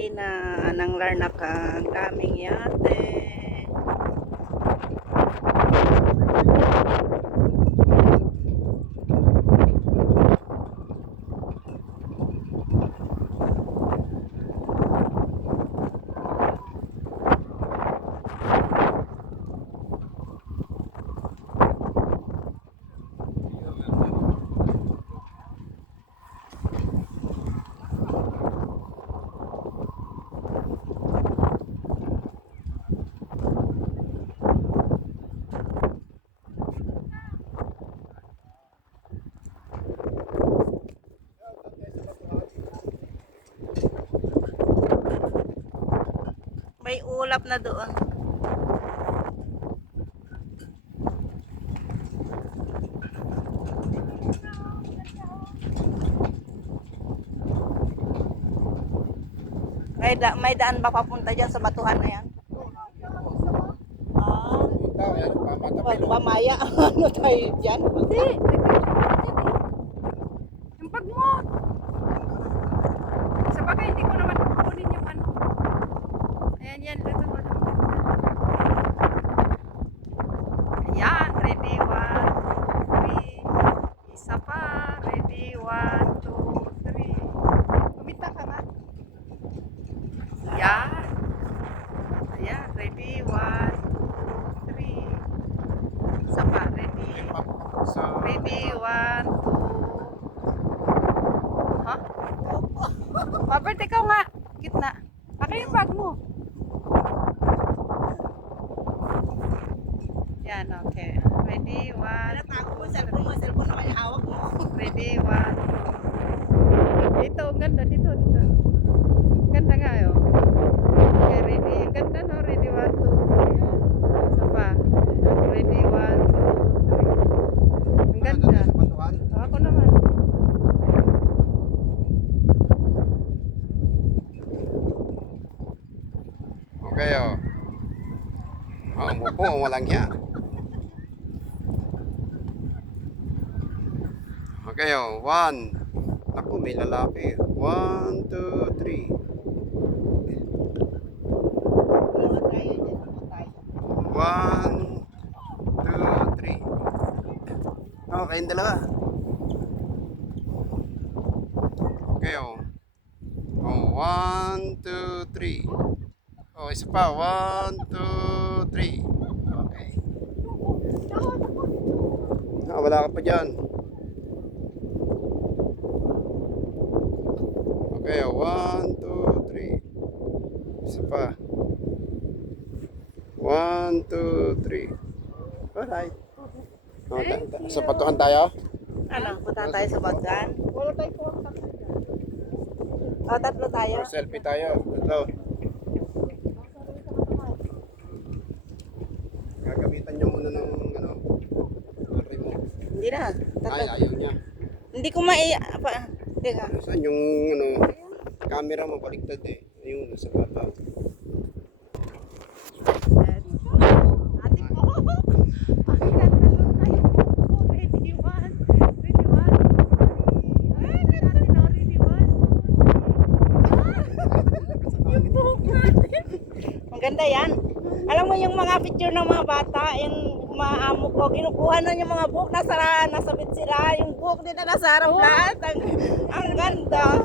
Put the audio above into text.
marina ng Larnaca. Ang daming yate. May ulap na doon. May daan ba papunta dyan sa batuhan na yan? Pamaya. Ano tayo dyan? Hindi. Yung pagmot. Sa bagay, hindi ko naman kukunin yung ano. Ayan, yan. Ito mo lang. Ayan. Ready, 1, 2, 3. Isa pa. Ready, 1, 2, 3. Kumita ka nga. Ayan. Ayan. Ready, 1, 2, 3. Isa pa. Ready. Ready, 1, 2. Ha? Robert, ikaw nga. Gitna. Baka yung bag mo. Yan, okay. Ready, 1. Natago mo, cellphone na kaya hawak mo. Ready, 1. Dito, ang ganda. Dito. Ganda nga, oh. Okay, ready. Ang ganda, no? Ready, 1, 2, 3. Isa pa. Ready, 1, 2, 3. Ang ganda. Ako naman. Okay, oh. Umupo, walang hiya. Okay, oh. 1. Naku, may lalaki. 1, 2, 3. 1, 2, 3. Oh, kayong dalawa. Okay, oh. Oh, 1, 2, 3. Oh, isa pa. 1, 2, 3. Okay. Wala ka pa dyan. Okay, 1, 2, 3. Isa pa. 1, 2, 3. Alright. Sa patuhan tayo? Ano, punta tayo sa bagdan? Wala tayo po. O, tatlo tayo. Or selfie tayo. Ito. Gagamitan niyo muna ng ano, remote. Hindi na. Ay, Tatlo. ayaw niya. Hindi ko Hindi nga. Saan yung ano, camera mo baliktad eh. Ayun, nasa baba. Ate ko. Pakinggan na lang tayo. Ready, 1. Ready, 1. Ay, natin na. Ready, 1. Yung buhok natin. Maganda yan. Alam mo yung mga picture ng mga bata, yung mga amo ko, kinukuha na yung mga buhok, nasa bit sila, yung buhok nila nasa harap lahat. Ang ganda.